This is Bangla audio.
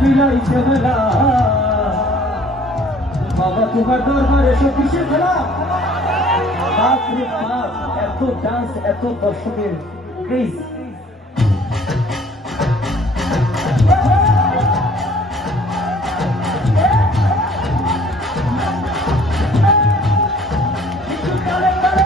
মিলাই ঝামেলা বাবা তোমার দরবারে তো কিসের এত ডান্স এত দর্শকের ক্রেজ পাগল দিয়া